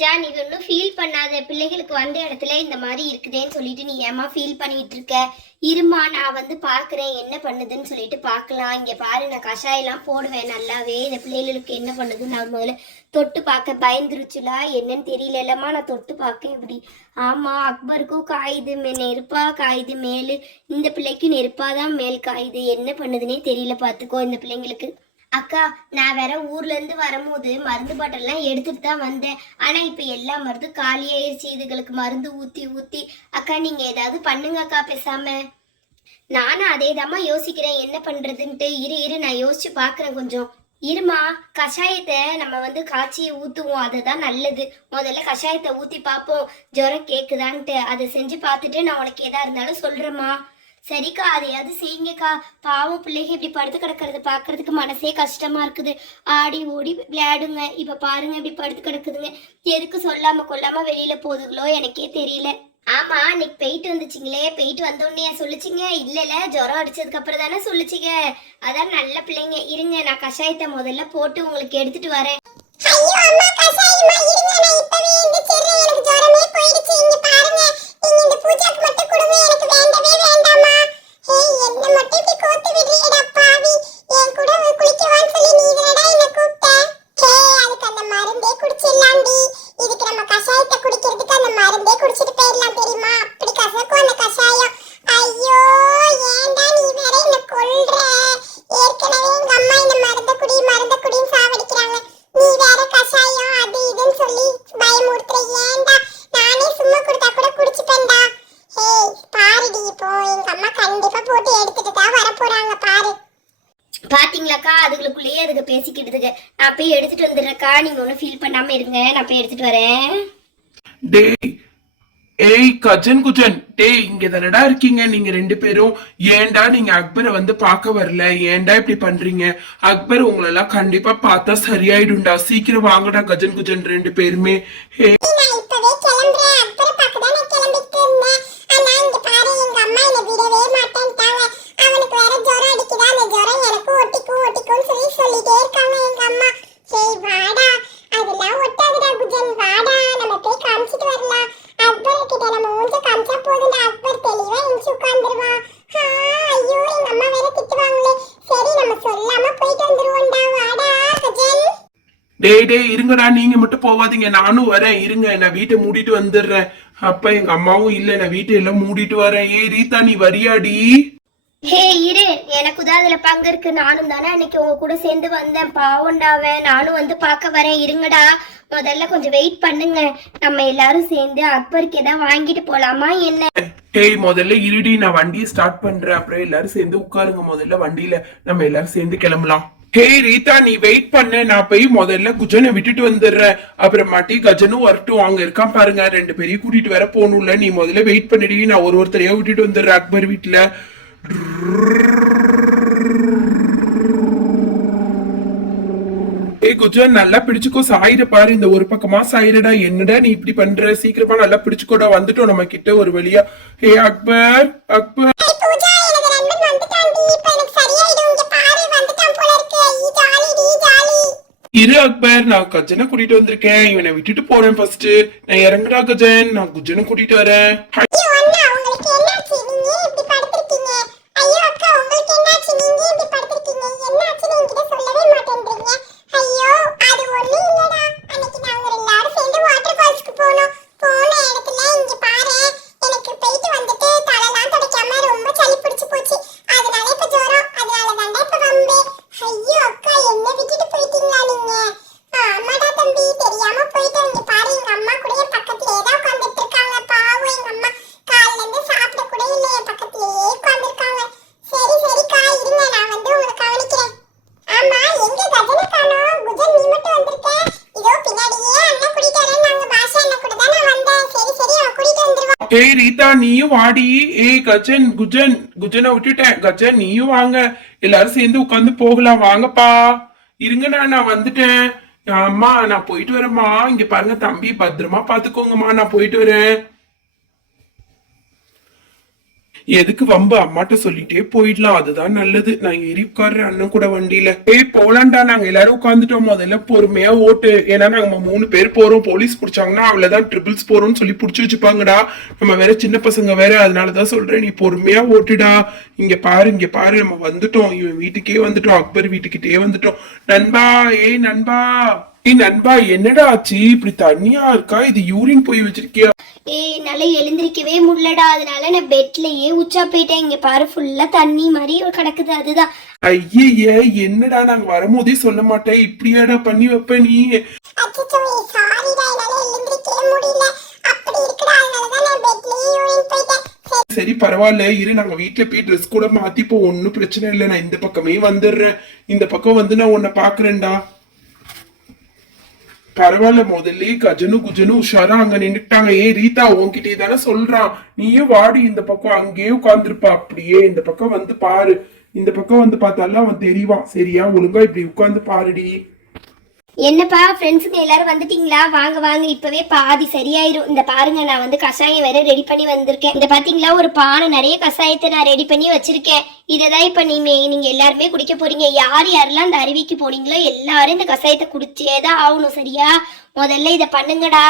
ஜா நீ ஒன்றும் ஃபீல் பண்ணாத. பிள்ளைகளுக்கு வந்த இடத்துல இந்த மாதிரி இருக்குதேன்னு சொல்லிட்டு நீ ஏமா ஃபீல் பண்ணிட்டு இருக்க? இருமா நான் வந்து பார்க்குறேன் என்ன பண்ணுதுன்னு சொல்லிட்டு பார்க்கலாம். இங்கே பாரு நான் கஷாயெல்லாம் போடுவேன் நல்லாவே. இந்த பிள்ளைகளுக்கு என்ன பண்ணுது நான் முதல்ல தொட்டு பார்க்க பயந்துருச்சுலா? என்னன்னு தெரியலல்லம்மா நான் தொட்டு பார்க்க இப்படி. ஆமாம் அக்பருக்கும் காயுது. மே நெருப்பா காயுது. மேலு. இந்த பிள்ளைக்கும் நெருப்பாதான் மேல் காயுது. என்ன பண்ணுதுன்னே தெரியல பார்த்துக்கோ. இந்த பிள்ளைங்களுக்கு அக்கா நான் வேற ஊர்ல இருந்து வரும்போது மருந்து பாட்டெல்லாம் எடுத்துட்டு தான் வந்தேன். ஆனா இப்ப எல்லா மருந்தும் காலியாயிருச்சு. இதுகளுக்கு மருந்து ஊத்தி ஊத்தி. அக்கா நீங்க ஏதாவது பண்ணுங்க அக்கா பேசாம. நானும் அதே யோசிக்கிறேன். என்ன பண்றதுன்ட்டு. இரு இரு நான் யோசிச்சு பாக்குறேன் கொஞ்சம். இருமா கஷாயத்தை நம்ம வந்து காய்ச்சி ஊத்துவோம். அதுதான் நல்லது. முதல்ல கஷாயத்தை ஊத்தி பார்ப்போம். ஜுரம் கேக்குதான்ட்டு. அதை செஞ்சு பார்த்துட்டு நான் உனக்கு எதா இருந்தாலும் சொல்றேம்மா. சரிக்கா அதையாவது செய்யுங்கக்கா. பாவம் பிள்ளைங்க இப்படி படுத்து கிடக்கிறது பார்க்கறதுக்கு மனசே கஷ்டமா இருக்குது. ஆடி ஓடி விளையாடுங்க. இப்ப பாருங்க இப்படி படுத்து கிடக்குதுங்க. எதுக்கு சொல்லாம கொல்லாம வெளியில போகுதுங்களோ எனக்கே தெரியல. ஆமா இன்னைக்கு போயிட்டு வந்துச்சிங்களே. போயிட்டு வந்தோடனே சொல்லிச்சிங்க? இல்லல ஜுரம் அடிச்சதுக்கு அப்புறம் தானே சொல்லிச்சிங்க. அதான் நல்ல பிள்ளைங்க. இருங்க நான் கஷாயத்தை முதல்ல போட்டு உங்களுக்கு எடுத்துட்டு வரேன். எனக்கு ஜுரமே போயிடுச்சு. இங்க பாருங்க. நீங்க இந்த பூஜாக்கு மட்டும் கொடுங்க. எனக்கு வேண்டவே வேண்டாம். பாத்தீங்களாக்கா? அதுகளுக்குள்ளேயே அதுக்கு பேசிக்கிட்டுதுங்க நான் போய் எடுத்துட்டு வந்துடுறேக்கா நீங்க ஒன்றும் ஃபீல் பண்ணாம இருங்க. நான் போய் எடுத்துட்டு வரேன். டேய் ஏய் கஜன் குஜன் டேய் இங்க தானடா இருக்கீங்க? நீங்க ரெண்டு பேரும். ஏன்டா நீங்க அக்பரை வந்து பார்க்க வரல? ஏன்டா இப்படி பண்றீங்க? அக்பர் உங்களெல்லாம் கண்டிப்பா பார்த்தா சரியாயிடும்டா. சீக்கிரம் வாங்கடா கஜன் குஜன் ரெண்டு பேருமே. ஹே நான் இப்பவே கிளம்புறேன் அப்புறம் பார்க்க தான் நான் கிளம்பிட்டு இருந்தேன் ஆனா இங்க பாரு எங்க அம்மா என்னை விடவே மாட்டேன்ட்டாங்க அவனுக்கு வேற ஜுரம் அடிக்குதா அந்த ஜுரம் எனக்கு ஒட்டிக்கும் ஒட்டிக்கும்னு சொல்லி சொல்லிட்டே இருக்காங்க எங்க அம்மா சரி வாடா அதெல்லாம் ஒட்டாதுடா குஜன் வாடா நம்ம போய் காமிச்சிட்டு வரலாம் அக்பர் கிட்ட நம்ம மூஞ்ச காமிச்சா போதும்டா அக்பர் தெளிவா எஞ்சி உட்காந்துருவான் ஐயோ எங்க அம்மா வேற திட்டுவாங்களே சரி நம்ம சொல்லாம போயிட்டு வந்துருவோம்டா வாடா குஜன் டேய் டேய் இருங்கடா நீங்க மட்டும் போவாதீங்க. நானும் வரேன். இருங்க நான் வீட்டை மூடிட்டு வந்துடுறேன். அப்ப எங்க அம்மாவும் இல்ல நான் வீட்டை எல்லாம் மூடிட்டு வரேன். ஏய் ரீதா நீ வரியாடி? ஹே இரு. எனக்கு தான் அதுல பங்கு இருக்கு. நானும் தானே அன்னைக்கு உங்க கூட சேர்ந்து வந்தேன். பாவண்டாவன் நானும் வந்து பார்க்க வரேன். இருங்கடா. முதல்ல கொஞ்சம் வெயிட் பண்ணுங்க. நம்ம எல்லாரும் சேர்ந்து அக்பருக்கு ஏதாவது வாங்கிட்டு போலாமா என்ன? டேய் முதல்ல இருடி. நான் வண்டியை ஸ்டார்ட் பண்றேன். அப்புறம் எல்லாரும் சேர்ந்து உட்காருங்க. முதல்ல வண்டியில நம்ம எல்லாரும் சேர்ந்து கிளம்பலாம். ஹேய் ரீதா நீ வெயிட் பண்ண நான் போய் முதல்ல குஜனை விட்டுட்டு வந்துடுறேன். அப்புறமாட்டி கஜனும் வரட்டும் அங்க இருக்கான் பாருங்க ரெண்டு பேரையும் கூட்டிட்டு வர போகணும்ல. நீ முதல்ல வெயிட் பண்ணிடி நான் ஒரு ஒருத்தரையா விட்டுட்டு வந்துடுறேன் அக்பர் வீட்டுல ஏ குஜன் நல்லா பிடிச்சுக்கோ சாயிர பாரு இந்த ஒரு பக்கமா சாயிரடா என்னடா நீ இப்படி பண்ற? சீக்கிரமா நல்லா பிடிச்சுக்கோடா வந்துட்டோம் நம்ம கிட்ட ஒரு வழியா. ஏ அக்பர் அக்பர். இரு அக்பர் நான் கஜனை கூட்டிட்டு வந்திருக்கேன். இவனை விட்டுட்டு போறேன் ஃபர்ஸ்ட் நான் இறங்குடா கஜன் நான் குஜனை கூட்டிட்டு வரேன் ஹை. ஐயோ அண்ணா உங்களுக்கு என்னாச்சு நீங்க ஏன் இப்படி படுத்திருக்கீங்க ஐயோ அக்கா உங்களுக்கு என்னாச்சு நீங்க ஏன் இப்படி படுத்திருக்கீங்க என்னாச்சுன்னு என்கிட்ட சொல்லவே மாட்டேன்றீங்க ஐயோ அது ஒண்ணும் இல்லடா அன்னைக்கு நாங்க எல்லாரும் சேர்ந்து வாட்டர் ஃபால்ஸ்க்கு போனோம் போன இடத்துல இங்க பாரு எனக்கு போயிட்டு வந்துட்டு தலைலாம் துடைக்காம ரொம்ப சளி பிடிச்சு போச்சு அதனால இப்ப ஜுரம் அதனால தாண்டா இப்ப வம்பு ஐயோ அக்கா என்ன விட்டுட்டு போயிட்டீங்களா நீங்க ஆமாடா தம்பி தெரியாம போயிட்டேன் இங்க பாரு எங்க அம்மா கூட என் பக்கத்துலயே தான் உட்கார்ந்துட்டு இருக்காங்க பாவம் எங்க அம்மா காலைல இருந்து சாப்பிட கூட இல்ல என் பக்கத்துலயே உட்கார்ந்துருக்காங்க சரி சரிக்கா இருங்க நான் வந்து உங்களை கவனிக்கிறேன் ஆமா எங்க கஜனை காணோம் குஜன் நீ மட்டும் வந்திருக்க இதோ பின்னாடியே அண்ணன் கூட்டிட்டு வரேன் நாங்க பாஷா அண்ணன் கூட தான் நான் வந்தேன் சரி சரி அவன் கூட்டிட்டு வந்துருவான் ஏய் ரீதா நீயும் வாடி. ஏய் கஜன் குஜன் குஜனை விட்டுட்டேன். கஜன் நீயும் வாங்க. எல்லாரும் சேர்ந்து உட்காந்து போகலாம். வாங்கப்பா. இருங்கண்ணா நான் வந்துட்டேன். அம்மா நான் போயிட்டு வரேம்மா. இங்க பாருங்க தம்பி பத்திரமா பாத்துக்கோங்கம்மா. நான் போயிட்டு வரேன். எதுக்கு வம்பு அம்மாட்ட சொல்லிட்டே போயிடலாம் அதுதான் நல்லது. நான் ஏறி உட்கார்றேன் அண்ணன் கூட வண்டியில. ஏய் போலாண்டா நாங்க எல்லாரும் உட்காந்துட்டோம் முதல்ல பொறுமையா ஓட்டு. ஏன்னா நாங்க மூணு பேர் போறோம். போலீஸ் பிடிச்சாங்கன்னா அவ்வளவுதான் ட்ரிபிள்ஸ் போறோம்னு சொல்லி புடிச்சு வச்சுப்பாங்கடா. நம்ம வேற சின்ன பசங்க வேற அதனாலதான் சொல்றேன் நீ பொறுமையா ஓட்டுடா. இங்க பாரு இங்க பாரு. நம்ம வந்துட்டோம். இவன் வீட்டுக்கே வந்துட்டோம். அக்பர் வீட்டுக்கிட்டே வந்துட்டோம். நண்பா ஏய் நண்பா. நண்பா என்னடா ஆச்சு? இப்படி தண்ணியா இருக்கா? இது யூரின் போய் வச்சிருக்கியா? ஏய் என்னால எழுந்திருக்கவே முடியலடா. அதனால நான் பெட்லயே உச்சா போயிட்டேன். இங்க பாரு ஃபுல்லா தண்ணி மாதிரி கிடக்குது. அதுதான். ஐயே என்னடா? நாங்க வரும்போதே சொல்ல மாட்டேன். இப்படியாடா பண்ணி வைப்ப நீ? அச்சச்சோ சாரிடா என்னால எழுந்திருக்கவே முடியல. அப்படி இருக்குடா. அதனால தான் நான் பெட்லயே யூரின் போயிட்டேன். சரி. பரவாயில்ல. இரு நாங்க வீட்ல போய் ட்ரெஸ் கூட மாத்திப்போம். ஒன்னும் பிரச்சனை இல்லை. நான் இந்த பக்கமே வந்துடுறேன். இந்த பக்கம் வந்து நான் உன்னை பாக்குறேன்டா. பரவாயில்ல முதல்ல கஜனு குஜனு உஷாரா அங்க நின்றுட்டாங்க ஏ ரீதா உன்கிட்டே தானே சொல்றான். நீயும் வாடி இந்த பக்கம் அங்கேயே உட்காந்துருப்பா அப்படியே இந்த பக்கம் வந்து பாரு. இந்த பக்கம் வந்து பார்த்தாலும் அவன் தெரியவான் சரியா ஒழுங்கா இப்படி உட்காந்து பாருடி. என்னப்பா ஃப்ரெண்ட்ஸுங்க எல்லாரும் வந்துட்டீங்களா? வாங்க வாங்க இப்பவே பாதி சரியாயிரும். இந்த பாருங்க நான் வந்து கஷாயம் வேற ரெடி பண்ணி வந்திருக்கேன். இந்த பாத்தீங்களா? ஒரு பானை நிறைய கஷாயத்தை நான் ரெடி பண்ணி வச்சிருக்கேன். இதை தான் இப்ப நீங்க நீங்க எல்லாருமே குடிக்க போறீங்க. யார் யாரெல்லாம் இந்த அருவிக்கு போனீங்களோ எல்லாரும் இந்த கஷாயத்தை குடிச்சேதான் ஆகணும் சரியா? முதல்ல இதை பண்ணுங்கடா.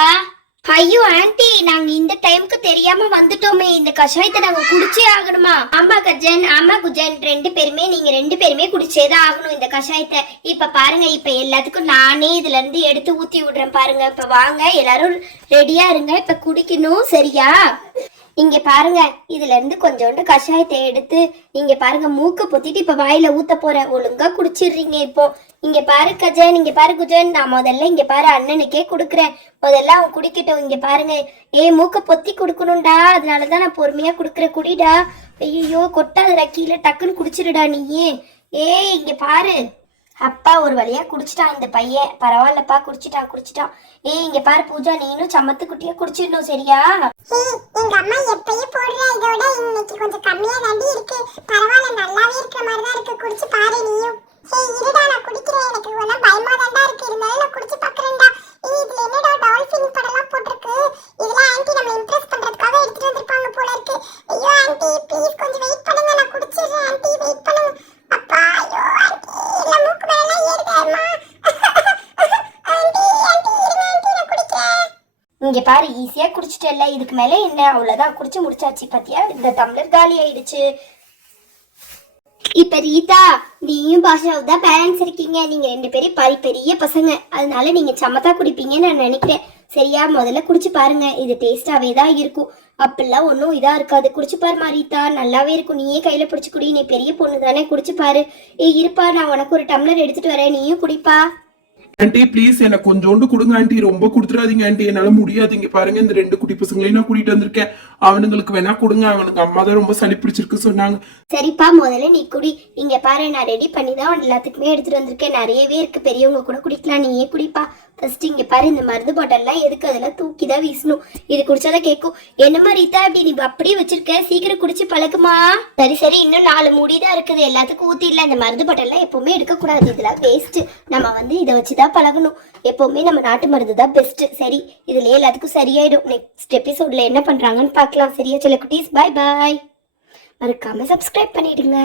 ஐயோ ஆண்டி நாங்க இந்த டைம்க்கு தெரியாம வந்துட்டோமே. இந்த கஷாயத்தை நாங்க குடிச்சே ஆகணுமா? ஆமா கஜன் ஆமா குஜன் ரெண்டு பேருமே நீங்க ரெண்டு பேருமே குடிச்சேதான் ஆகணும் இந்த கஷாயத்தை. இப்ப பாருங்க இப்ப எல்லாத்துக்கும் நானே இதுல இருந்து எடுத்து ஊத்தி விடுறேன் பாருங்க. இப்ப வாங்க எல்லாரும் ரெடியா இருங்க. இப்ப குடிக்கணும் சரியா? இங்க பாருங்க இதுல இருந்து கொஞ்சோண்டு கஷாயத்தை எடுத்து இங்க பாருங்க மூக்க பொத்திட்டு இப்ப வாயில ஊத்த போறேன். ஒழுங்கா குடிச்சிடுறீங்க இப்போ. இங்க பாரு கஜன் இங்க பாரு குஜன் நான் முதல்ல இங்க பாரு அண்ணனுக்கே குடுக்குறேன். முதல்ல அவன் குடிக்கட்டும் இங்க பாருங்க. ஏ மூக்க பொத்தி குடுக்கணும்டா. அதனாலதான் நான் பொறுமையா குடுக்குறேன். குடிடா. ஐயோ கொட்டாதடா கீழே டக்குன்னு குடிச்சிடுடா நீயே. ஏய் இங்க பாரு. அப்பா ஒரு வழியா குடிச்சிட்டான் இந்த பையன். பரவாயில்லப்பா குடிச்சிட்டான் குடிச்சிட்டான். ஏய் இங்க பாரு பூஜா நீனும் சமத்து குட்டியா குடிச்சிடணும் சரியா? எங்க அம்மா எப்பயும் போடுற இதோட இன்னைக்கு கொஞ்சம் கம்மியா தாண்டி இருக்கு. பரவாயில்ல நல்லாவே இருக்கிற மாதிரி தான் இருக்கு. குடிச்சு பாரு நீயும். ஏய் இருடா நான் குடிக்கிறேன். எனக்கு ஒன்றும் பயமா தாண்டா இருக்கு. இருந்தாலும் நான் குடிச்சு பார்க்கறேன்டா. ஏய் இதுல என்னடா டால்ஃபின் படம்லாம் போட்டிருக்கு? இதெல்லாம் ஆன்ட்டி நம்ம இம்ப்ரெஸ் பண்றதுக்காக எடுத்துட்டு வந்திருப்பாங்க போல இருக்கு. ஐயோ ஆன்ட்டி ப்ளீஸ் கொஞ்சம் வெயிட் பண்ணுங்க. நான் குடிச்சிடுறேன் ஆன்ட்டி வெயிட் பண்ணுங்க. அப்பா ஐயோ ஆன்ட்டி இல்ல மூக்கு மேல ஏறுதேம்மா நான் குடிக்கிறேன். இங்க பாரு ஈஸியா குடிச்சிட்டல இதுக்கு மேல என்ன? அவ்வளவுதான். குடிச்சு முடிச்சாச்சு பாத்தியா? இந்த டம்ளர் காலி ஆயிடுச்சு. இப்ப ரீதா நீயும் பாஷாவும் தான் பேரண்ட்ஸ் இருக்கீங்க. நீங்க ரெண்டு பேரும் பரி பெரிய பசங்க. அதனால நீங்க சமத்தா குடிப்பீங்கன்னு நான் நினைக்கிறேன். சரியா? முதல்ல குடிச்சு பாருங்க. இது டேஸ்டாவே தான் இருக்கும். அப்படிலாம் ஒன்றும் இதா இருக்காது. குடிச்சு பாருமா ரீதா. நல்லாவே இருக்கும். நீயே கையில பிடிச்சி குடி. நீ பெரிய பொண்ணு தானே குடிச்சு பாரு. ஏய் இருப்பா. நான் உனக்கு ஒரு டம்ளர் எடுத்துட்டு வரேன். நீயும் குடிப்பா. ஆண்டி ப்ளீஸ் எனக்கு கொஞ்சோண்டு கொடுங்க ஆண்டி. ரொம்ப கொடுத்துடாதீங்க ஆண்டி. என்னால முடியாதீங்க. பாருங்க இந்த ரெண்டு குட்டி பசங்களையும் நான் கூட்டிட்டு வந்திருக்கேன். அவனுங்களுக்கு வேணா கொடுங்க. அவனுக்கு அம்மா தான் ரொம்ப சளி பிடிச்சிருக்கு சொன்னாங்க. சரிப்பா முதல்ல நீ குடி. இங்க பாரு நான் ரெடி பண்ணி தான் எல்லாத்துக்குமே எடுத்துட்டு வந்திருக்கேன். நிறையவே இருக்கு. பெரியவங்க கூட குடிக்கலாம். நீயே குடிப்பா. ஃபர்ஸ்ட் இங்கே பாரு இந்த மருந்து பாட்டல்லாம் எதுக்கு அதெல்லாம் தூக்கி தான் வீசணும்? இது குடிச்சாதான் கேட்கும். என்ன மாதிரி அப்படி நீ அப்படியே வச்சிருக்க? சீக்கிரம் குடிச்சு பழகுமா? சரி சரி இன்னும் நாலு முடி தான் இருக்குது. எல்லாத்துக்கும் ஊத்திடல இந்த மருந்து பாட்டெல்லாம் எப்பவுமே எடுக்கக்கூடாது. இதெல்லாம் வேஸ்ட் நம்ம வந்து இதை வச்சு தான் பழகணும். எப்பவுமே நம்ம நாட்டு மருந்து தான் பெஸ்ட் சரி இதில் எல்லாத்துக்கும் சரியாயிடும். நெக்ஸ்ட் எபிசோட்ல என்ன பண்றாங்கன்னு பார்க்கலாம். சரியா சில குட்டீஸ்? பாய் பாய் மறக்காம சப்ஸ்கிரைப் பண்ணிடுங்க.